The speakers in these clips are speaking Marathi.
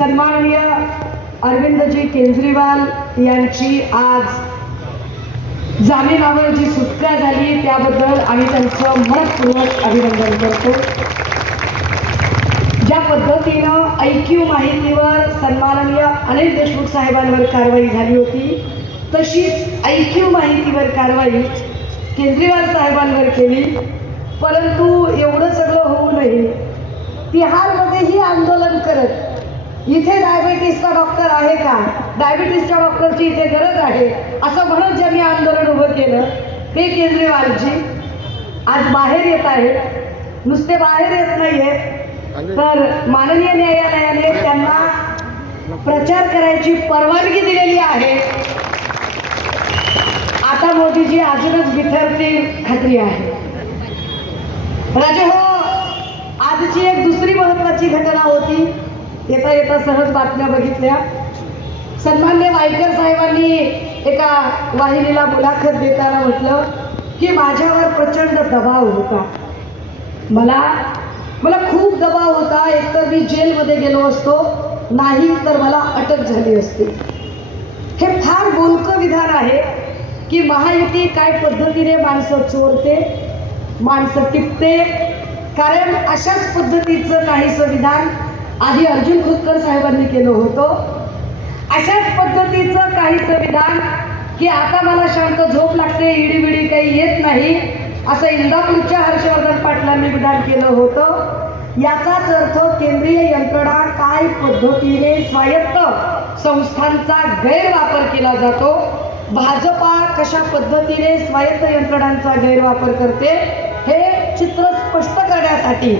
सन्माननीय अरविंदजी केजरीवाल यांची आज जामिनावर जी सुटका झाली त्याबद्दल आम्ही त्यांचं मनपूर्वक अभिनंदन करतो. ज्या पद्धतीनं ऐक्यू माहितीवर सन्माननीय अनिल देशमुख साहेबांवर कारवाई झाली होती तशीच ऐक्यू माहितीवर कारवाई केजरीवाल साहेबांवर केली. परंतु एवढं सगळं होऊ नये. तिहारमध्येही आंदोलन करत इथे डायबेटीसचा डॉक्टर आहे का? डायबिटीसच्या डॉक्टरची इथे गरज आहे. असं म्हणत ज्यांनी आंदोलन उभं केलं ते केजरीवालजी आज बाहेर येत आहेत. नुसते बाहेर येत नाहीयेत तर माननीय न्यायालयाने त्यांना प्रचार करायची परवानगी दिलेली आहे. आता मोदीजी अजूनच बिथरतील खात्री आहे. राजे हो आजची एक दुसरी महत्वाची घटना होती. येता येता सहज बातम्या बघितल्या. सन्मान्य वायकर साहेबांनी एका वाहिनीला मुलाखत देताना म्हटलं की माझ्यावर प्रचंड दबाव होता. मला मला खूप दबाव होता. एकतर मी जेलमध्ये गेलो असतो नाही तर मला अटक झाली असती. हे फार बोलकं विधान आहे की महायुती काय पद्धतीने माणसं चोरते माणसं टिपते? कारण अशाच पद्धतीचं काही विधान आधी अर्जुन खोतकर साहेबांनी केलं होतं. अशाच पद्धतीचं काहीसं विधान की आता मला शांत झोप लागते इडीबिडी काही येत नाही असं इंदापूरच्या हर्षवर्धन पाटलांनी विधान केलं होतं. याचाच अर्थ केंद्रीय यंत्रणा काय पद्धतीने स्वायत्त संस्थांचा गैरवापर केला जातो? भाजपा कशा पद्धतीने स्वायत्त यंत्रणांचा गैरवापर करते? हे चित्र स्पष्ट करण्यासाठी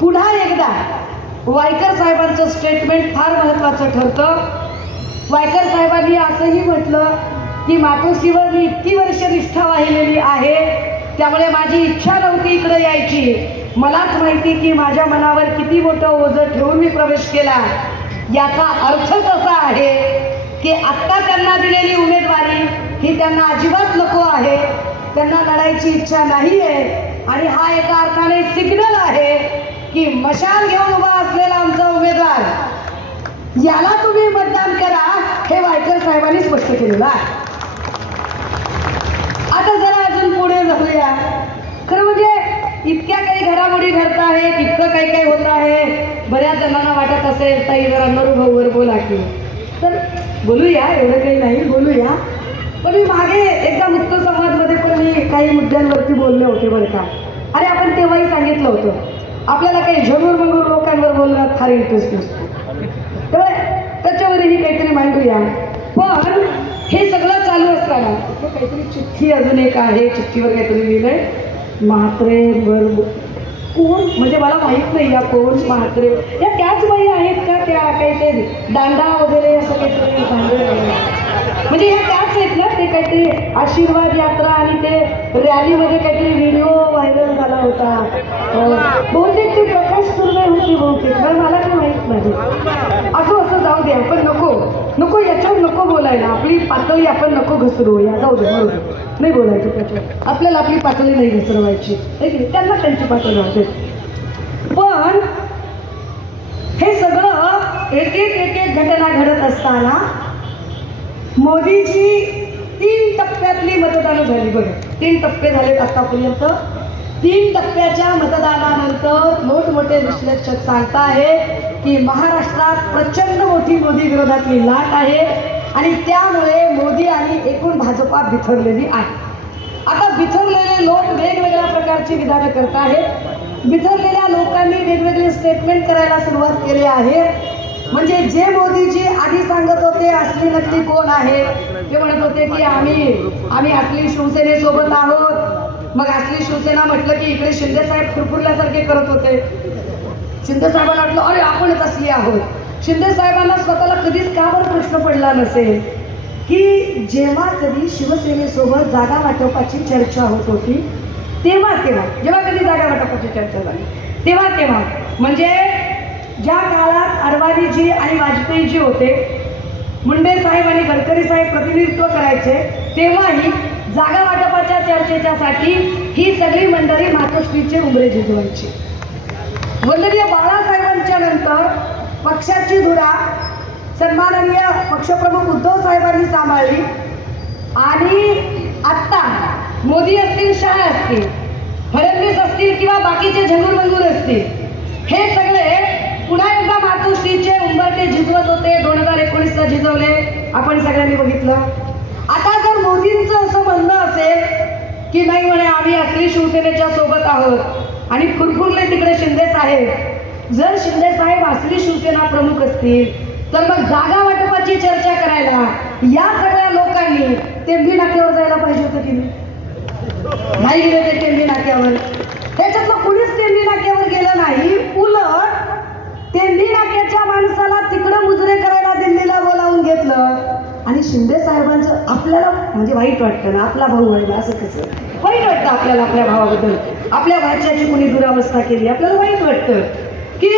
पुन्हा एकदा वायकर साहेबांचं स्टेटमेंट फार महत्त्वाचं ठरतं. वायकर साहेबांनी असंही म्हटलं की मातोश्रीवर मी इतकी वर्ष निष्ठा वाहिलेली आहे त्यामुळे माझी इच्छा नव्हती इकडे यायची. मलाच माहिती की माझ्या मनावर किती मोठं ओझं ठेवून मी प्रवेश केला. याचा अर्थ कसा आहे की आत्ता त्यांना दिलेली उमेदवारी ही त्यांना अजिबात नको आहे. त्यांना लढायची इच्छा नाही आहे आणि हा एका अर्थाने सिग्नल आहे की मशाल घेऊन उभा असलेला आमचा उमेदवार याला तुम्ही मतदान करा हे वायकर साहेबांनी स्पष्ट केलेलं आहे. आता जरा अजून पुढे जाऊया. खरं म्हणजे इतक्या काही घडामोडी घडत आहेत इतकं काही काही होत आहे. बऱ्याच जणांना वाटत असेल ताई जरा नरूभाऊवर बोला की. तर बोलूया एवढं काही नाही बोलूया. पण मी मागे एकदा मुक्त संवादमध्ये पण मी काही मुद्द्यांवरती बोलले होते बरं का. अरे आपण तेव्हाही सांगितलं होतं. आपल्याला काही झगूर मगूर लोकांवर बोलण्यात फार इंटरेस्ट नसतो. तर त्याच्यावरही काहीतरी मांडूया पण हे सगळं चालू असताना काहीतरी चिठ्ठी अजून एक आहे. चिठ्ठीवर काहीतरी लिहिलंय. म्हात्रे वर कोण? म्हणजे मला माहीत नाही या कोण म्हात्रे या त्याच बाई आहेत का त्या काही ते दांडा वगैरे असं काहीतरी म्हणजे ह्या त्याच आहेत ना ते काहीतरी आशीर्वाद यात्रा आणि ते रॅलीमध्ये काहीतरी व्हिडिओ व्हायरल झाला होता. बहुतेक ते प्रकाश सुरवे होती बहुतेक पण मला काय माहीत नाही. असं असं जाऊ द्या पण नको. नको याच्यावर नको बोलायला. आपली पातळी आपण नको घसरूया जाऊ दे जाऊ दे नाही बोलायचं त्याच्यावर. आपल्याला आपली पातळी नाही घसरवायची. की त्यांना त्यांची पातळी राहते पण हे सगळं एक एक एक एक घटना घडत असताना मोदीजी टप्प्यातली मतदानं झाली बघा. तीन टप्पे झालेत आतापर्यंत. तीन टप्प्याच्या मतदानानंतर मोठमोठे विश्लेषक सांगता आहे की महाराष्ट्रात प्रचंड मोठी मोदी विरोधातली लाट आहे आणि त्यामुळे मोदी आणि एकूण भाजपा बिथरलेली आहे आता बिथरलेले लोक वेगवेगळ्या प्रकारची विधानं करत आहेत बिथरलेल्या लोकांनी वेगवेगळे स्टेटमेंट करायला सुरुवात केली आहे. म्हणजे जे मोदीजी आधी सांगत होते असली नक्की कोण आहे? ते म्हणत होते की आम्ही आम्ही असली शिवसेनेसोबत आहोत. मग असली शिवसेना म्हटलं की इकडे शिंदे साहेब फुरफुरल्यासारखे करत होते. शिंदे साहेबांना वाटलं अरे आपणच असली आहोत. शिंदे साहेबांना स्वतःला कधीच का बरं प्रश्न पडला नसेल? की जेव्हा कधी शिवसेनेसोबत जागा वाटपाची चर्चा होत होती तेव्हा तेव्हा जेव्हा कधी जागा वाटपाची चर्चा झाली? तेव्हा तेव्हा. म्हणजे ज्या काळात अडवाणीजी आणि वाजपेयीजी होते मुंडे साहेब आणि गडकरी साहेब प्रतिनिधित्व करायचे तेव्हाही जागा वाटपाच्या चर्चेच्यासाठी ही सगळी मंडळी मातोश्रीचे उमरे झिजवायची. वंदनीय बाळासाहेबांच्या नंतर पक्षाची धुरा सन्माननीय पक्षप्रमुख उद्धव साहेबांनी सांभाळली. आणि आत्ता मोदी असतील शाह असतील फडणवीस असतील किंवा बाकीचे झंगूर असतील हे सगळे पुन्हा एकदा मातोश्रीचे उंबरटे झिजवत होते दोन हजार झिजवले आपण सगळ्यांनी बघितलं. आता जर मोदींचं असं म्हणणं असेल की नाही म्हणे आम्ही असली शिवसेनेच्या सोबत आहोत आणि फुरफुरले तिकडे शिंदे साहेब. जर शिंदे साहेब असली शिवसेना प्रमुख असतील तर मग जागा वाटपाची चर्चा करायला या सगळ्या लोकांनी तेंबी नाक्यावर जायला पाहिजे होतं की नाही? नाही गेले ते टेंबी नाक्यावर. त्याच्यातलं कुणीच टेंबी नाक्यावर गेलं नाही. उलट टेंबी नाक्याच्या माणसाला तिकडं मुजरे आणि शिंदे साहेबांचं आपल्याला म्हणजे वाईट वाटतं ना आपला भाऊ व्हायला असं कसं वाईट वाटतं आपल्याला आपल्या भावाबद्दल. आपल्या भाच्याची कुणी दुरावस्था केली आपल्याला वाईट वाटतं. की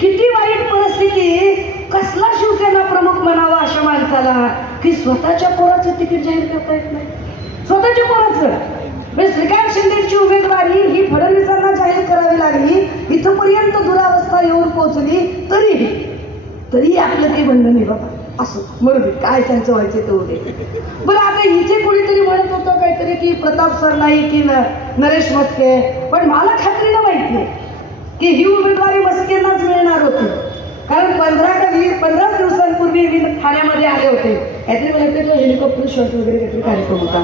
किती वाईट परिस्थिती कसला शिवसेना प्रमुख म्हणावा अशा माणसाला की स्वतःच्या पोराचं तिकीट जाहीर करता येत नाही. स्वतःच्या पोराचं. म्हणजे श्रीकांत शिंदेची उमेदवारी ही फडणवीसांना जाहीर करावी लागली इथंपर्यंत दुरावस्था येऊन पोहोचली तरीही तरी आपलं काही बंधन नाही बाबा. असं. म्हणून काय त्यांचं व्हायचं ते होते बरं आता इथे कोणीतरी म्हणत होतं काहीतरी की प्रताप सरनाई की न नरेश मस्के. पण मला खात्रीनं माहिती आहे की ही उमेदवारी मस्केंनाच मिळणार होती. कारण पंधरा का वीस पंधराच दिवसांपूर्वी मी ठाण्यामध्ये आले होते. काहीतरी मला वाटतं हेलिकॉप्टर शॉट वगैरे काहीतरी कार्यक्रम होता.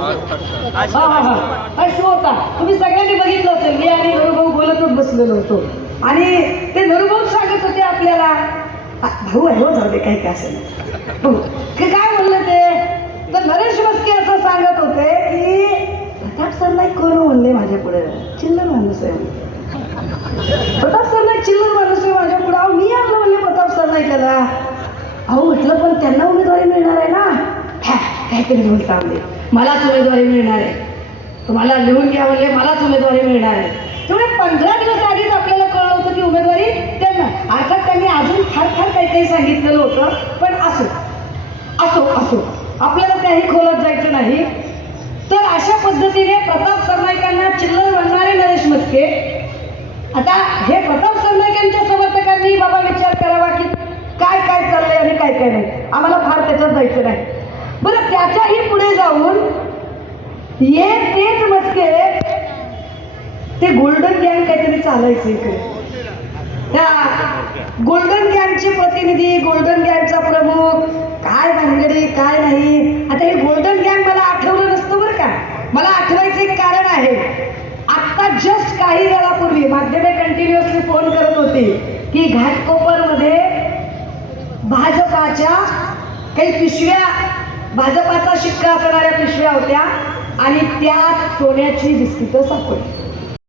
हा हा हा. हा शो होता. तुम्ही सगळ्यांनी बघितलं असेल. मी आणि नरुभाऊ बोलतच बसलेलो होतो. आणि ते नरुभाऊ सांगत होते आपल्याला भाऊ आहे हो जाऊ दे काही काय असेल की ते काय म्हणलं ते? तर नरेश मस्के असं सांगत होते की प्रताप सरनाईक कोण हो? म्हणले माझ्या पुढे. चिल्लर माणूस आहे प्रताप सरनाईक चिल्लर माणूस आहे माझ्या पुढे. अहो मी आपलं म्हणले प्रताप सरनाईकाला. अहो म्हटलं पण त्यांना उमेदवारी मिळणार आहे ना. हॅ, काहीतरी बोलता म्हणजे. मलाच उमेदवारी मिळणार आहे. तुम्हाला लिहून घ्या म्हणले मलाच उमेदवारी मिळणार आहे. त्यामुळे पंधरा दिवस आधीच आपल्याला कळलं होतं की उमेदवारी आता अर्थात त्यांनी अजून फार फार काही काही सांगितलेलं होतं पण असो. असो असो. आपल्याला त्याही खोलत जायचं नाही. तर अशा पद्धतीने प्रताप सरनाईकांना चिल्लर म्हणणारे नरेश मस्के आता हे प्रताप सरनाईकांच्या समर्थकांनी बाबा विचार करावा की काय काय चाललंय आणि काय काय नाही. आम्हाला फार त्याच्यात जायचं नाही. बरं त्याच्याही पुढे जाऊन ये तेच मस्के ते गोल्डन गँग काहीतरी चालायचं इकडे गोल्डन गँगचे प्रतिनिधी गोल्डन गँगचा प्रमुख काय भानगडी काय नाही. आता हे गोल्डन गँग मला आठवलं नसतं बरं का. मला आठवायचं एक कारण आहे. आत्ता जस्ट काही वेळापूर्वी माध्यमे कंटिन्युअसली फोन करत होती की घाटकोपरमध्ये भाजपाच्या काही पिशव्या भाजपाचा शिक्का असणाऱ्या पिशव्या होत्या आणि त्यात सोन्याची बिस्किटं सापडली.